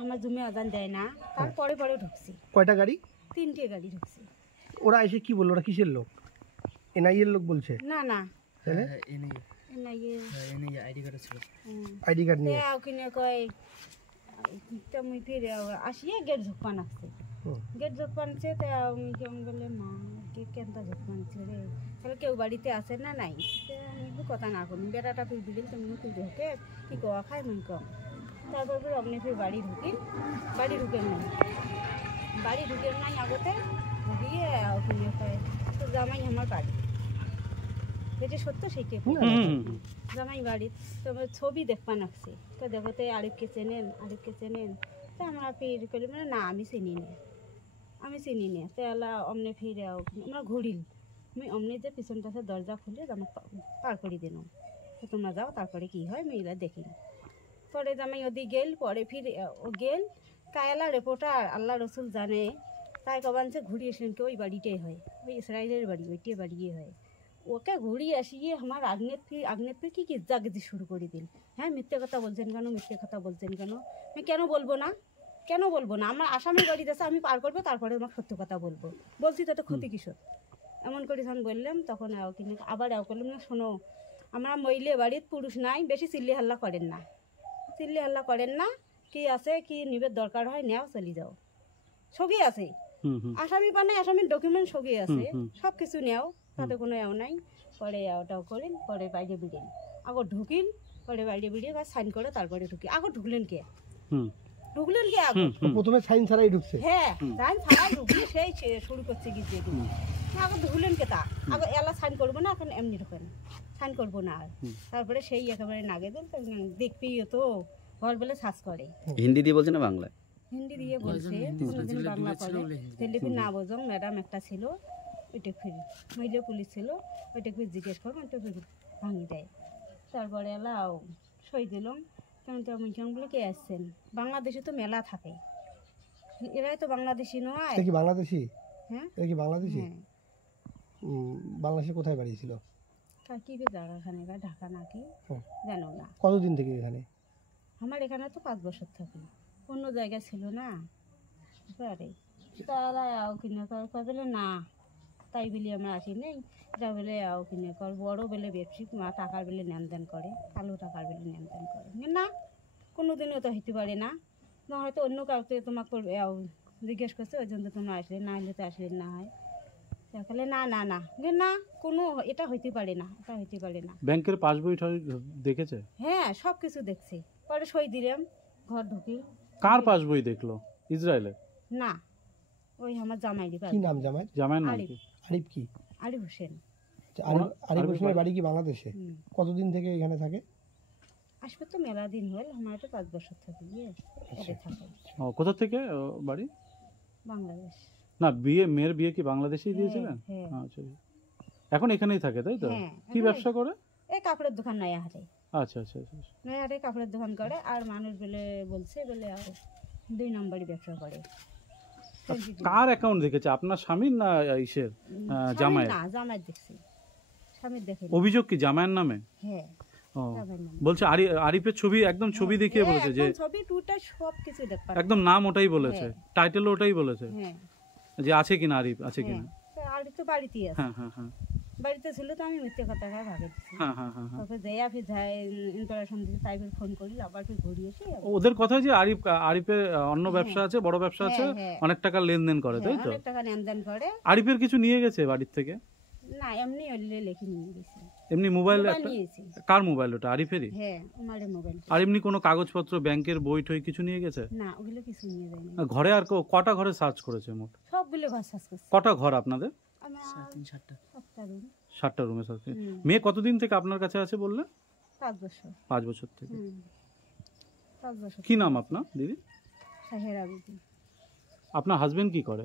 আমার জমি আজান দেয় না, তারপরে পরে ঢুকছি। কয়টা গাড়ি? 3টে গাড়ি ঢুকছে। ওরা এসে কি বললো? ওরা কিসের লোক? এনআইএর লোক বলছে? না না, তাহলে এনআইএ আইডি কার্ড নিয়ে ওখানে কয় তুমি ফিরে আসিয়ে গেট ঝুঁকপান আসছে। গেট ঝুঁকপানছে তো আমি কেমন বললে মা কে কেনটা ঝুঁকপানছে রে, তাহলে কেউ বাড়িতে আসে না নাই। আমি একটু কথা না করি, বেটাটা ফির দিলেন তুমি তুই ঢুকে কি কোয়া খায় মুই কম। তারপর ফির আপনি ফির বাড়ি ঢুকেন নাই আগতে ঢুকিয়ে ওখানে কয় তো জামাই আমার বাড়ি, যেটা সত্য সেইটাই জামাই বাড়ি। তো ছবি দেখপান আসছে, তো দেখো তো আরিফকে চেনেন তো আমরা ফির করলি মানে না আমি চিনি না তো এলা অমনে ফিরে আমরা ঘুরিল আমি অমনি যে পিছন পাশে দরজা খুলে আমার পার করে দিলাম, তো তোমরা যাও তারপরে কি হয় মেয়েরা দেখিন। পরে জামাই ওদি গেল, পরে ফির ও গেল কায়লা রিপোর্টার আল্লাহ রসুল জানে তাই কবান যে ঘুরিয়ে আসলেন কে ওই বাড়িটাই হয়, ওই ইসরায়েলের বাড়ি ওইটাই বাড়িয়ে হয়। ওকে ঘুরিয়ে আসিয়ে আমার আগনের ফির কি গিজ্জাগিজি শুরু করে দিল। হ্যাঁ মিথ্যে কথা বলছেন কেন? আমি কেন বলবো না আমার আসামের বাড়ি আছে, আমি পার করবো তারপরে আমার সত্য কথা বলছি তো ক্ষতি কিশোর এমন করে যখন বললাম তখন আবার করলাম না শোনো আমরা মহিলা বাড়ির পুরুষ নাই, বেশি চিল্লি হাল্লা করেন না কি আছে কি নিবের দরকার হয় নেও চলে যাও, সগি আছে আসামি পানে আসামির ডকুমেন্ট সগি আছে সব কিছু নেও, তাতে কোনো এও নাই। পরে ওটাও করেন, পরে বাইরে বিড়েন আগর ঢুকিল, পরে বাইরে বিড়িয়ে সাইন করে তারপরে ঢুকি। আগর ঢুকলেন কে আগর প্রথমে সাইন ছাড়াই ঢুকছে? হ্যাঁ সাইন ছাড়াই ঢুকলে সেই শুরু করছে গিয়ে আগর ঢুকলেন কে তা আগর এলা সাইন করবো না, এখন এমনি ঢোকেন সাইন করবো না আর। তারপরে সেই একেবারে নাগে দেন দেখতেই তো ঘর বলে শ্বাস করে। হিন্দি দিয়ে বলছে না বাংলা? হিন্দি দিয়ে বলছে, কোনোদিন বাংলা করে তেলেগু না বোঝং। ম্যাডাম একটা ছিল ওইটা ফির মহিলা পুলিশ ছিল, ওইটা ফির জিজ্ঞেস করবো ওইটা ফির ভাঙি দেয়। তারপরে এলাও সই দিলাম, তেমন তো মুখ্যম বলে কে আসছেন, বাংলাদেশে তো মেলা থাকে, এরাই তো বাংলাদেশি নয়। কি বাংলাদেশি? হ্যাঁ কি বাংলাদেশি? বাংলাদেশে কোথায় বাড়ি ছিল? কি জায়গাখানে ঢাকা নাকি জানো না। কতদিন থেকে এখানে? আমার এখানে তো 5 বছর থাকি, অন্য জায়গায় ছিল না। তারা কিনে বলে না তাই বলি আমরা আসি নেই, যা বলে কিনে কর বড় বেলে ব্যবসায়িক মা টাকার বেলে লেনদেন করে, কালো টাকার বেলে লেনদেন করে না, কোনোদিনও তো হইতে পারে না। হয়তো অন্য কাউকে তোমাকে জিজ্ঞেস করছে ওই জন্য তোমরা আসলে না হলে তো আসলে না হয়। তাহলে না না না না কোনো এটা হইতে পারে না, ব্যাংকের পাসবই দেখেছে? হ্যাঁ সব কিছু দেখছি। পরে সই দিলাম, ঘর ঢুকি। কার পাসবই দেখলো? ইসরায়েলের? না ওই আমার জামাই। কি নাম জামাইয়ের নাম? আরিফ কি? আরিফ হোসেন। আরিফ হোসেনের বাড়ি কি বাংলাদেশে? কতদিন থেকে এখানে থাকে? আসবে তো মেলা দিন হল, আমার তো 5 বছর থাকি কোথা থেকে বাড়ি? বাংলাদেশ। না মেয়ের বিয়ে কি বাংলাদেশেই দিয়েছিলেন? আচ্ছা এখন এখানেই থাকে তাই তো? কি ব্যবসা করে? এই কাপড়ের দোকান নয়া হাটে। আচ্ছা নয়া হাটে কাপড়ের দোকান করে, আর মানুষ বলছে আর 2 নম্বরই ব্যবসা করে। কার অ্যাকাউন্ট দেখেছে, আপনার স্বামীর না ইসের জামাই? না জামাই দেখছি, স্বামীর দেখে। অভিযোগ কি জামাইয়ের নামে? হ্যাঁ বলছে আরিফের ছবি একদম ছবি দেখিয়ে বলেছে যে ছবি টুটা সব কিছু দেখতে একদম নাম ওটাই বলেছে, টাইটেল ওটাই বলেছে যে আছে কিনা আরিফ আছে কিনা। আরিফ তো বাড়িতেই আছে। হ্যাঁ বাড়িতে ছিল তো আমি মিথ্যে কথা ভাগে দিছি। তারপর যাইয়া ফির ইন্টারেশন দিতে তাইবের ফোন করি, আবার ফির ঘুরি এসে ওদের কথা যে আরিফের অন্য ব্যবসা আছে, বড় ব্যবসা আছে, অনেক টাকা লেনদেন করে তাই তো? অনেক টাকা লেনদেন করে। আরিফের কিছু নিয়ে গেছে বাড়ির থেকে? না এমনি লেখি নিয়ে গেছে। এমনি মোবাইল নিয়েছি। কার মোবাইল ওটা? আরিফেরই? হ্যাঁ আমারই মোবাইল। আর এমনি কোনো কাগজপত্র ব্যাংকের বই টই কিছু নিয়ে গেছে? না ওগুলো কিছু নিয়ে যায়নি। ঘরে আর কটা ঘরে সার্চ করেছে মোট? সবগুলো ঘর সার্চ করেছে। কটা ঘর আপনাদের? 7টা রুমে সার্চ। মেয়ে কতদিন থেকে আপনার কাছে আছে বললে? 5 বছর। 5 বছর থেকে। 5 বছর। কি নাম আপনার দিদি? সাহেরা বিবি। আপনার হাজবেন্ড কি করে?